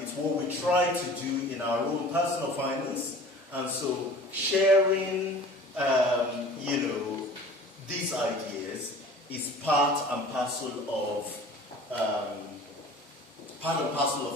It's what we try to do in our own personal finance. And so sharing, these ideas is part and parcel of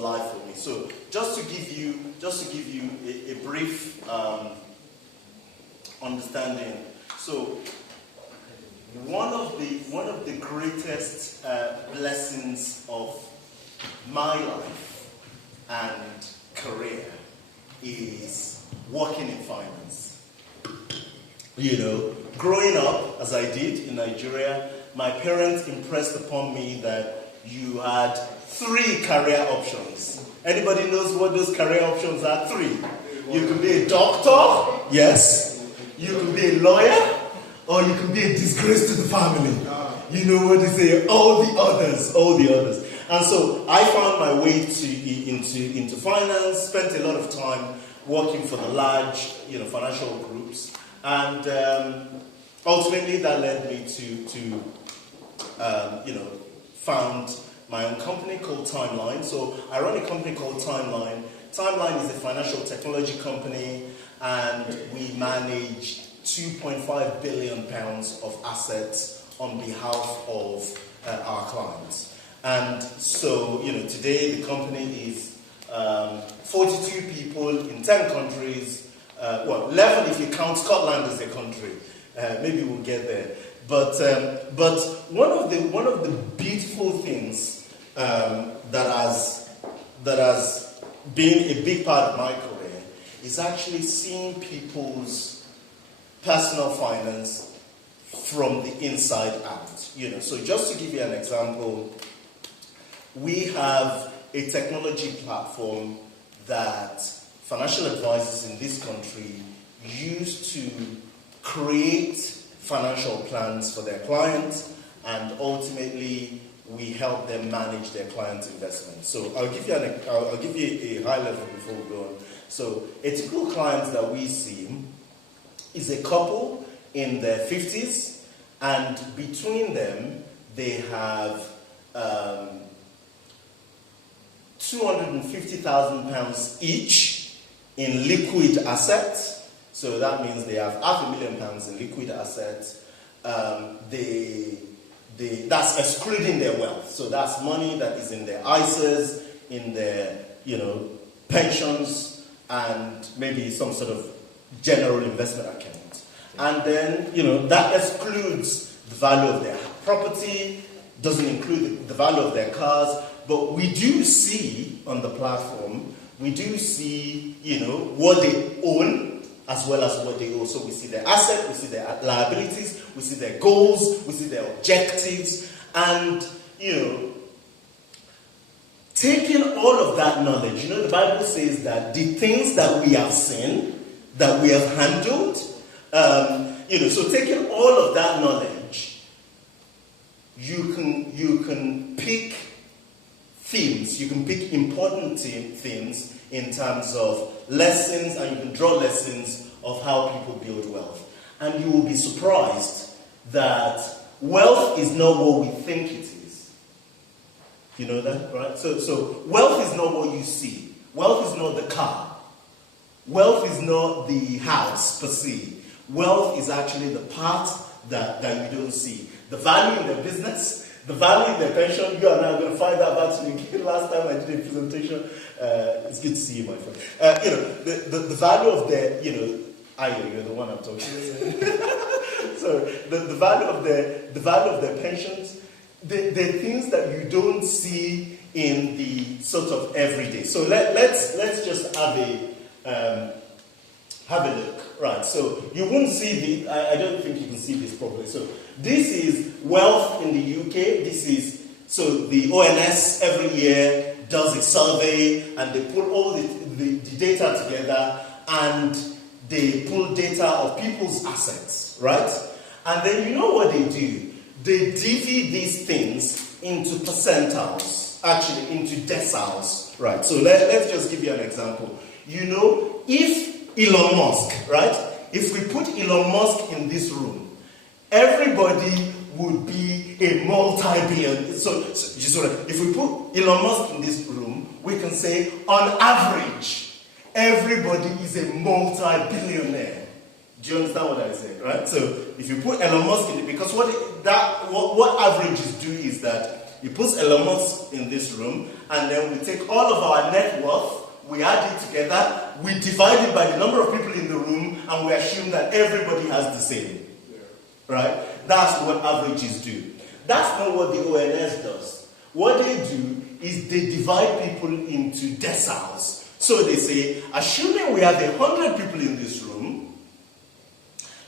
life for me. So just to give you a brief understanding. So one of the greatest blessings of my life and career is working in finance. Growing up as I did in Nigeria, my parents impressed upon me that you had 3 career options. Anybody knows what those career options are? 3. You can be a doctor, yes. You can be a lawyer, or you can be a disgrace to the family. You know what they say, all the others. And so I found my way into finance, spent a lot of time working for the large, financial groups, and ultimately that led me to found my own company called Timeline. So I run a company called Timeline. Timeline is a financial technology company, and we manage 2.5 billion pounds of assets on behalf of our clients. And so, today the company is 42 people in 10 countries. 11 if you count Scotland as a country. Maybe we'll get there. But one of the beautiful things that has been a big part of my career is actually seeing people's personal finance from the inside out. So just to give you an example, we have a technology platform that financial advisors in this country use to create financial plans for their clients, and ultimately we help them manage their clients' investments. So I'll give you a high level before we go on. So a typical client that we see is a couple in their 50s, and between them they have £250,000 each in liquid assets. So that means they have £500,000 in liquid assets. That's excluding their wealth. So that's money that is in their ISAs, in their pensions, and maybe some sort of general investment account. And then that excludes the value of their property, doesn't include the value of their cars. But we do see on the platform, what they own as well as what they owe. So we see their assets, we see their liabilities, we see their goals, we see their objectives, and taking all of that knowledge, the Bible says that the things that we have seen, that we have handled, so taking all of that knowledge, you can pick themes, you can pick important themes in terms of lessons, and you can draw lessons of how people build wealth. And you will be surprised that wealth is not what we think it is. You know that, right? So wealth is not what you see. Wealth is not the car. Wealth is not the house per se. Wealth is actually the part that you don't see. The value in the business, the value in the pension. You and I are going to find out about it again. Last time I did a presentation. It's good to see you, my friend. The value of the, you're the one I'm talking to. So the value of their pensions, the things that you don't see in the sort of everyday. So let's just have a look. Right, so you won't see I don't think you can see this properly. So this is wealth in the UK. So the ONS every year does a survey, and they put all the data together, and they pull data of people's assets, right? And then you know what they do? They divvy these things into percentiles, actually into deciles, right? So let's just give you an example. If Elon Musk, right? If we put Elon Musk in this room, everybody would be a multi-billion. So if we put Elon Musk in this room, we can say, on average, everybody is a multi-billionaire. Do you understand what I say, right? So if you put Elon Musk in it, because what averages do is that you put Elon Musk in this room, and then we take all of our net worth, we add it together, we divide it by the number of people in the room, and we assume that everybody has the same. Right? That's what averages do. That's not what the ONS does. What they do is they divide people into deciles. So they say, assuming we have 100 people in this room,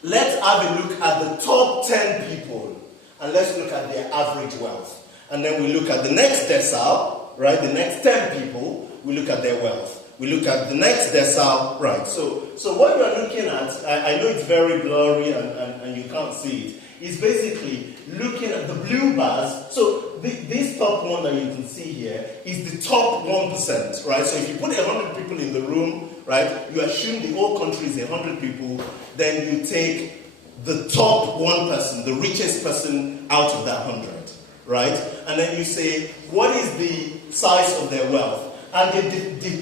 let's have a look at the top 10 people, and let's look at their average wealth. And then we look at the next decile, right? The next 10 people, we look at their wealth. We look at the next decile, right? So what you're looking at, I know it's very blurry and you can't see it, is basically looking at the blue bars. So this top one that you can see here is the top 1%, right? So if you put 100 people in the room, right, you assume the whole country is 100 people, then you take the top 1%, the richest person out of that 100, right? And then you say, what is the size of their wealth? And they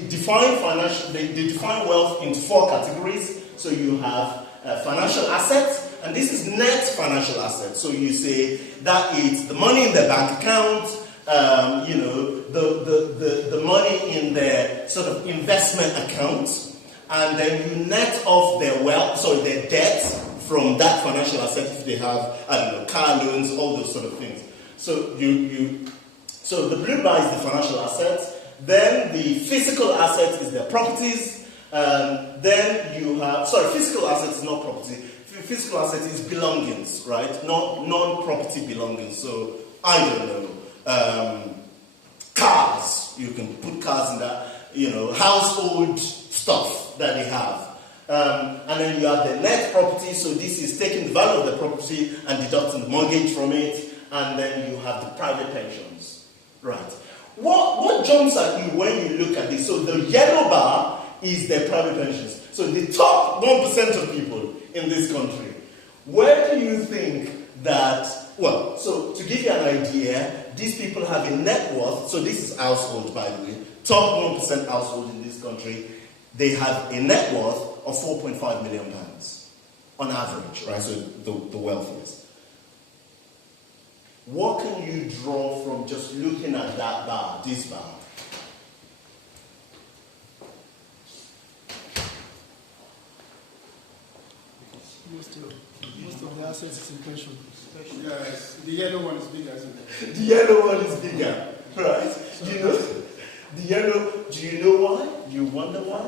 define wealth into 4 categories. So you have financial assets, and this is net financial assets. So you say that it's the money in their bank account, the money in their sort of investment account, and then you net off their wealth, so their debt from that financial asset if they have, car loans, all those sort of things. So so the blue bar is the financial assets. Then the physical assets is their properties. Then you have, physical assets is not property. Physical asset is belongings, right? Not non-property belongings. So, I don't know, cars. You can put cars in that, household stuff that they have. And then you have the net property. So this is taking the value of the property and deducting the mortgage from it. And then you have the private pensions, right? What jumps at you when you look at this? So the yellow bar is their private pensions. So the top 1% of people in this country. Where do you think that, so to give you an idea, these people have a net worth, so this is household by the way, top 1% household in this country, they have a net worth of £4.5 million on average, right? So the wealth is. What can you draw from just looking at that bar, this bar? Most of the assets is in pension. Yes, the yellow one is bigger, isn't it? The yellow one is bigger, right? Do you know why? You wonder why? I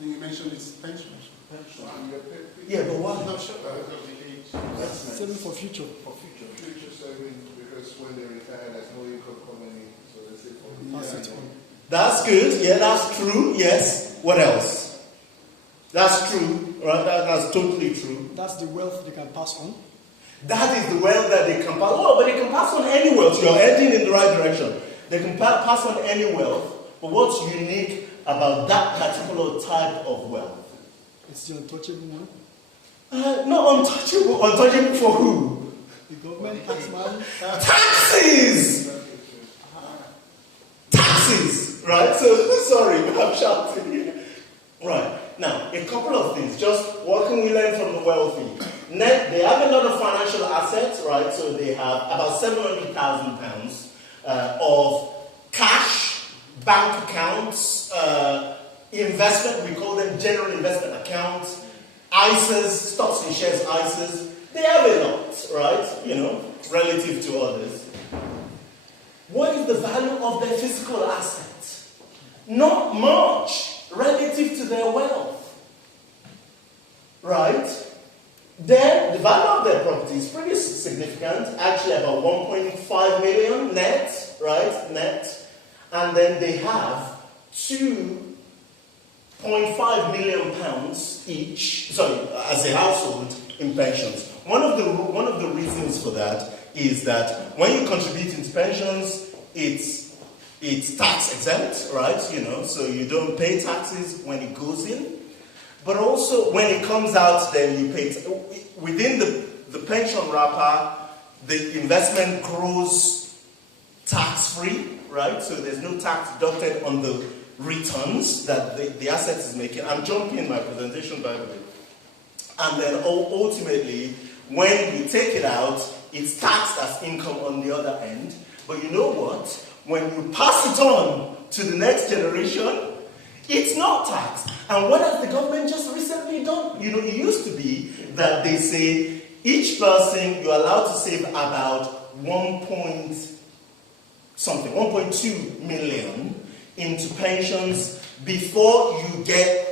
think you mentioned it's pension. Yeah, but why? I'm not sure. Saving for future. Future saving, because when they retire, there's no income coming in, so they save for the That's good. Yeah, that's true. Yes. What else? That's true. Right? That's totally true. That's the wealth they can pass on. That is the wealth that they can pass. Oh, but they can pass on any wealth. You're heading in the right direction. They can pass on any wealth. But what's unique about that particular type of wealth? It's the untouchable one. Not untouchable. Untouchable for who? The government tax man. Taxes! Taxes! Right? So, sorry, I'm shouting here. Right. Now, a couple of things. Just what can we learn from the wealthy? They have a lot of financial assets, right? So they have about £700,000 of cash, bank accounts, investment, we call them general investment accounts, ISAs, stocks and shares ISAs. They have a lot, right? Relative to others. What is the value of their physical assets? Not much relative to their wealth. Right? Then the value of their property is pretty significant, actually about 1.5 million net, right? Net. And then they have £2.5 million each, as a household in pensions. One of the reasons for that is that when you contribute into pensions, it's tax exempt, right? So you don't pay taxes when it goes in. But also when it comes out, then you pay. Within the pension wrapper, the investment grows tax-free, right? So there's no tax deducted on the returns that the asset is making. I'm jumping my presentation, by the way. And then ultimately, when you take it out, it's taxed as income on the other end. But you know what? When you pass it on to the next generation, it's not taxed. And what has the government just recently done? You know, it used to be that they say each person, you're allowed to save about 1.2 million into pensions before you get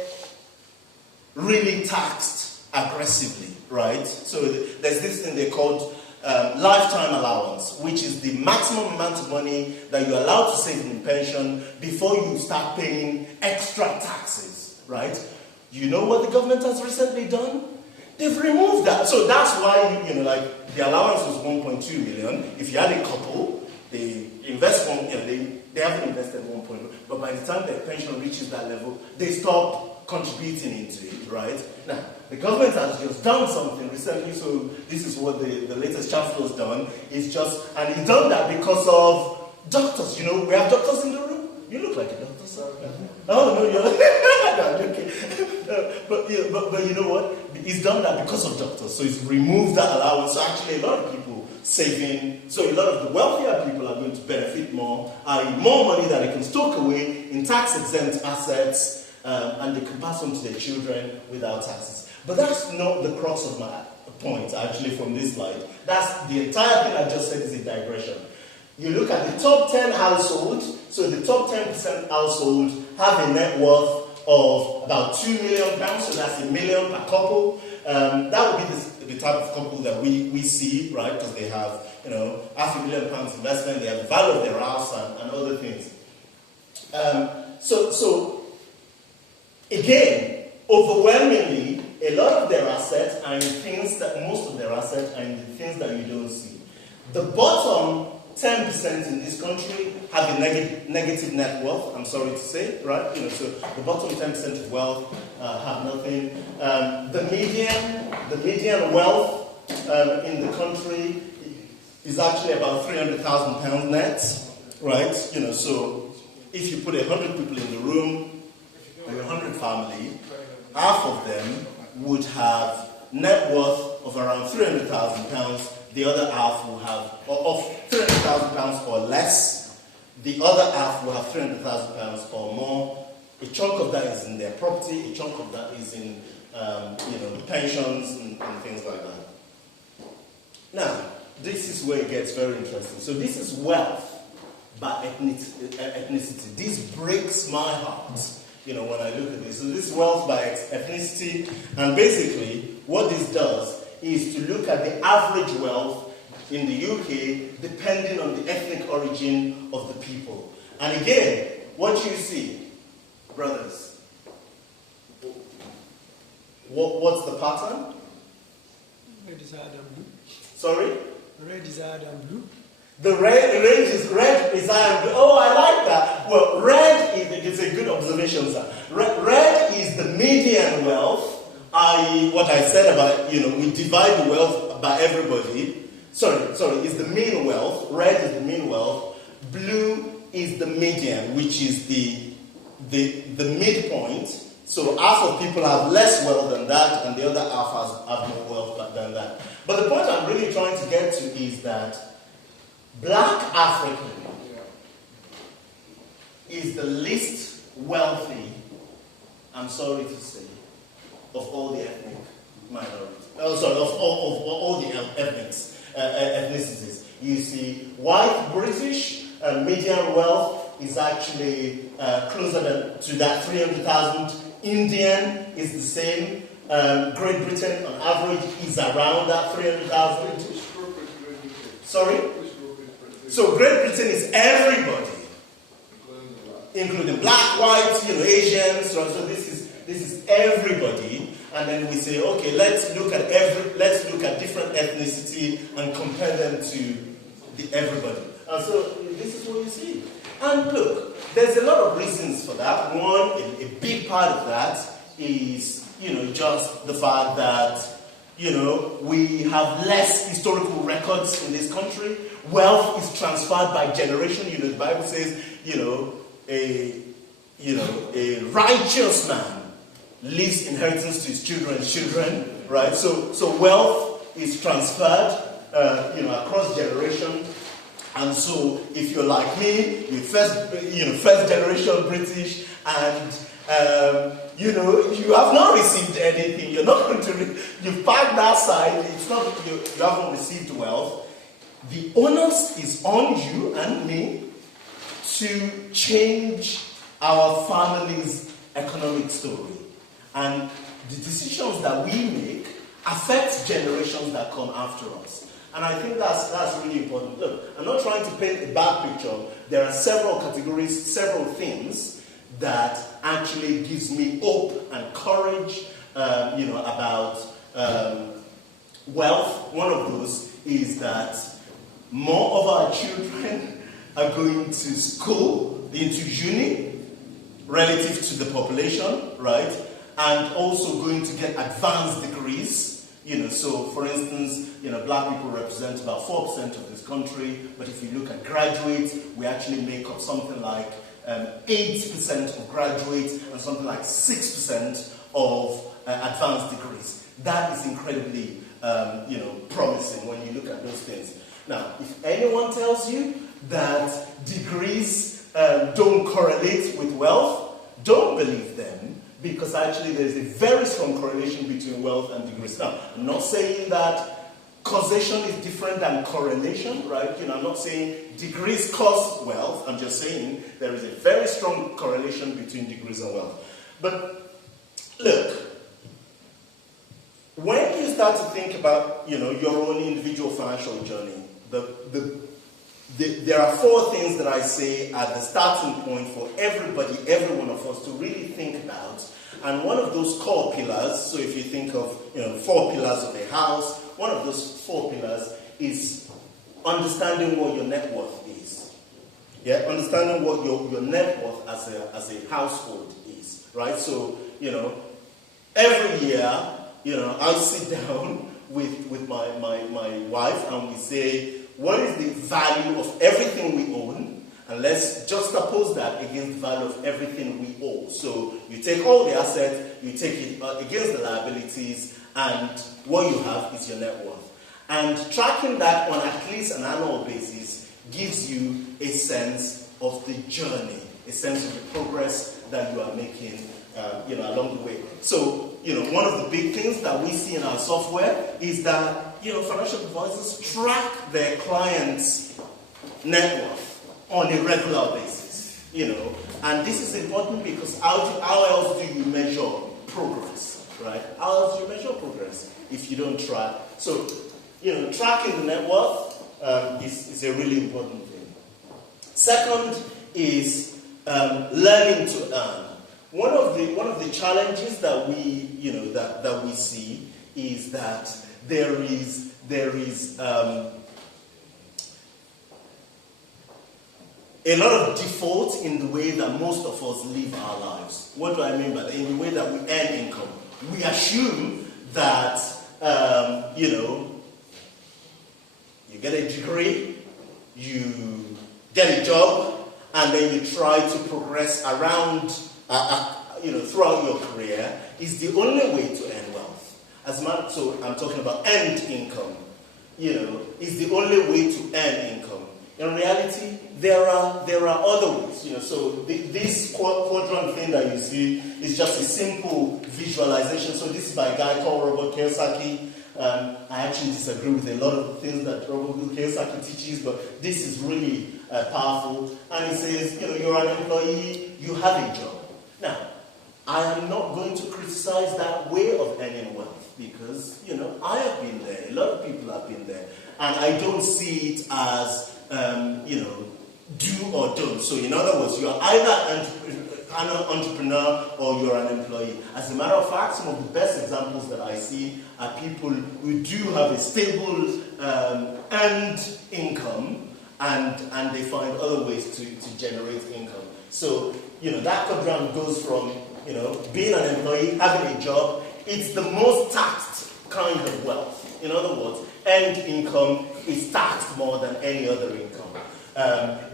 really taxed aggressively, right? So there's this thing they called lifetime allowance, which is the maximum amount of money that you're allowed to save in pension before you start paying extra taxes, right? You know what the government has recently done? They've removed that. So that's why, you know, like the allowance was 1.2 million. If you had a couple, they invest they haven't invested 1.1, but by the time their pension reaches that level, they stop contributing into it, right? Now, the government has just done something recently, so this is what the latest chancellor's done. It's just, and he's done that because of doctors. You know, we have doctors in the room. You look like a doctor, sir. Oh, no, you're no, okay. But you know what? He's done that because of doctors. So he's removed that allowance. So actually a lot of people saving, so a lot of the wealthier people are going to benefit more, more money that they can stock away in tax-exempt assets, and they can pass on to their children without taxes. But that's not the crux of my point, actually, from this slide. That's the entire thing I just said is a digression. You look at the top 10 households, so the top 10% households have a net worth of about £2 million, so that's £1 million per couple. That would be the type of couple that we see, right? Because they have, you know, £500,000 investment, they have the value of their house and other things. So again, overwhelmingly, a lot of their assets are in things that, most of their assets are in the things that you don't see. The bottom 10% in this country have a negative net worth, I'm sorry to say, right? You know, so the bottom 10% of wealth have nothing. The median wealth in the country is actually about £300,000 net, right? You know, so if you put 100 people in the room, or 100 family, half of them would have net worth of around £300,000. The other half will have, of £300,000 or less. The other half will have £300,000 or more. A chunk of that is in their property. A chunk of that is in, pensions and things like that. Now, this is where it gets very interesting. So this is wealth by ethnicity. This breaks my heart, you know, when I look at this. So this is wealth by ethnicity, and basically what this does is to look at the average wealth in the UK depending on the ethnic origin of the people. And again, what you see, brothers, what's the pattern? Red is higher than blue. Sorry? Red is higher than blue. The red is higher. Oh, I like that. Well, red is a good observation, sir. Red is the median wealth. What I said about, you know, we divide the wealth by everybody. Sorry, is the mean wealth. Red is the mean wealth. Blue is the median, which is the midpoint. So half of people have less wealth than that, and the other half have more wealth than that. But the point I'm really trying to get to is that Black African is the least wealthy, I'm sorry to say, of all the ethnic minorities. Of all the ethnicities. You see, white British median wealth is actually closer to that 300,000. Indian is the same. Great Britain, on average, is around that 300,000. Sorry? So Great Britain is everybody, including black, white, you know, Asians. So this is everybody. And then we say, okay, let's look at different ethnicity and compare them to everybody. And so this is what you see. And look, there's a lot of reasons for that. One, a big part of that is, you know, just the fact that, you know, we have less historical records in this country. wealth is transferred by generation. The Bible says, a righteous man leaves inheritance to his children's children, right? So wealth is transferred, across generation. And so, if you're like me, you're first generation British, and you have not received anything. You're not going to. You've parked that side. It's not. You haven't received wealth. The onus is on you and me to change our family's economic story, and the decisions that we make affect generations that come after us. And I think that's really important. Look, I'm not trying to paint a bad picture. There are several categories, several things that actually gives me hope and courage, about wealth. One of those is that more of our children are going to school, into uni, relative to the population, right? And also going to get advanced degrees. So for instance, black people represent about 4% of this country, but if you look at graduates, we actually make up something like 8% of graduates and something like 6% of advanced degrees. That is incredibly, promising when you look at those things. Now, if anyone tells you that degrees don't correlate with wealth, don't believe them. Because actually there's a very strong correlation between wealth and degrees. Now, I'm not saying that causation is different than correlation, right? I'm not saying degrees cause wealth. I'm just saying there is a very strong correlation between degrees and wealth. But look, when you start to think about, your own individual financial journey, there are 4 things that I say at the starting point for everybody, every one of us to really think about. And one of those core pillars, so if you think of 4 pillars of a house, one of those 4 pillars is understanding what your net worth is. Yeah, understanding what your net worth as a household is, right? So, every year, I sit down with my wife and we say, what is the value of everything we own? And let's juxtapose that against the value of everything we owe. So you take all the assets, you take it against the liabilities, and what you have is your net worth. And tracking that on at least an annual basis gives you a sense of the journey, a sense of the progress that you are making along the way. So, one of the big things that we see in our software is that, financial advisors track their clients' net worth on a regular basis, and this is important because how else do you measure progress, right? How else do you measure progress if you don't track? So, tracking the net worth is a really important thing. Second is learning to earn. One of the challenges that we that we see is that there is a lot of default in the way that most of us live our lives. What do I mean by that? In the way that we earn income. We assume that, you get a degree, you get a job, and then you try to progress around, throughout your career is the only way to earn wealth. So I'm talking about earned income, is the only way to earn income. In reality, there are other ways, So this quadrant thing that you see is just a simple visualization. So this is by a guy called Robert Kiyosaki. I actually disagree with a lot of the things that Robert Kiyosaki teaches, but this is really powerful. And he says, you're an employee, you have a job. Now, I am not going to criticize that way of earning wealth because, I have been there. A lot of people have been there. And I don't see it as do or don't. So in other words, you're either an entrepreneur or you're an employee. As a matter of fact, some of the best examples that I see are people who do have a stable earned income and they find other ways to generate income. So, that quadrant goes from, being an employee, having a job. It's the most taxed kind of wealth. In other words, earned income is taxed more than any other income.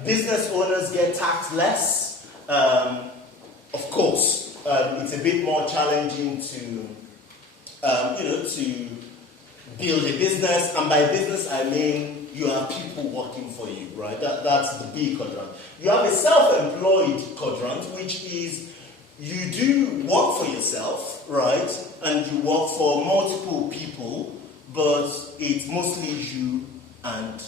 Business owners get taxed less. Of course, it's a bit more challenging to build a business, and by business I mean you have people working for you, right? That's the B quadrant. You have a self-employed quadrant, which is you do work for yourself, right? And you work for multiple people, but it's mostly you and,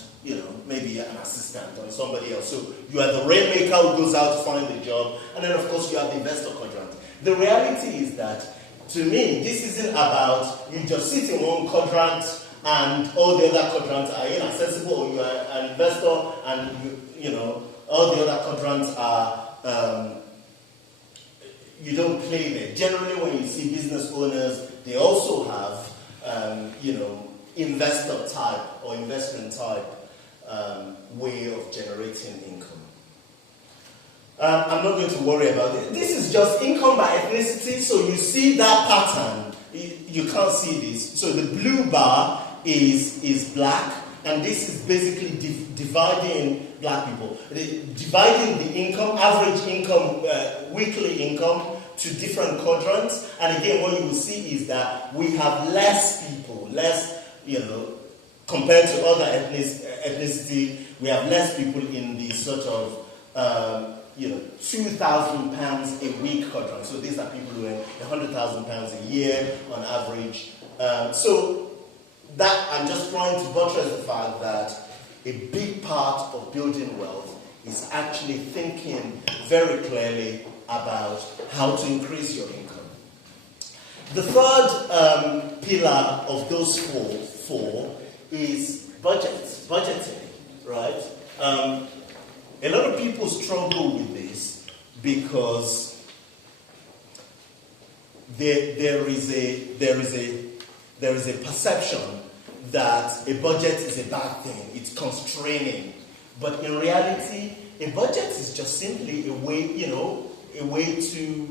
maybe an assistant or somebody else. So you are the rainmaker who goes out to find the job, and then of course you have the investor quadrant. The reality is that, to me, this isn't about you just sit in one quadrant and all the other quadrants are inaccessible, or you are an investor and all the other quadrants are you don't play there. Generally, when you see business owners, they also have investor type or investment type way of generating income. I'm not going to worry about it. This is just income by ethnicity, so you see that pattern. You can't see this. So the blue bar is black, and this is basically dividing black people. Dividing the income, average income, weekly income to different quadrants. And again, what you will see is that we have less people, compared to other ethnicity, we have less people in the sort of £2,000 a week quadrant. So these are people who earn £100,000 a year on average. So that I'm just trying to buttress the fact that a big part of building wealth is actually thinking very clearly about how to increase your income. The third pillar of those four is budgeting, right? A lot of people struggle with this because there is a perception that a budget is a bad thing. It's constraining, but in reality, a budget is just simply a way to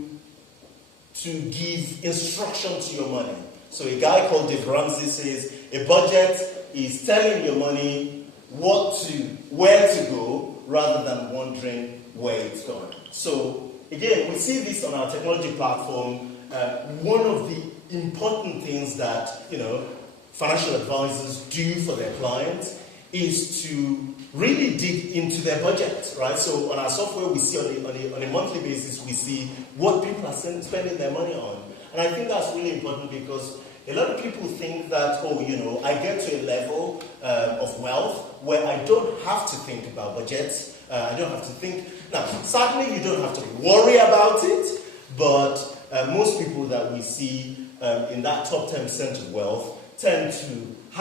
give instruction to your money. So a guy called Dave Ramsey says a budget is telling your money where to go rather than wondering where it's going. So again, we see this on our technology platform. One of the important things that financial advisors do for their clients is to really dig into their budget, right? So on our software, we see on a monthly basis, we see what people are spending their money on. And I think that's really important because a lot of people think that, I get to a level of wealth where I don't have to think about budgets. I don't have to think. Now, certainly you don't have to worry about it, but most people that we see in that top 10% of wealth tend to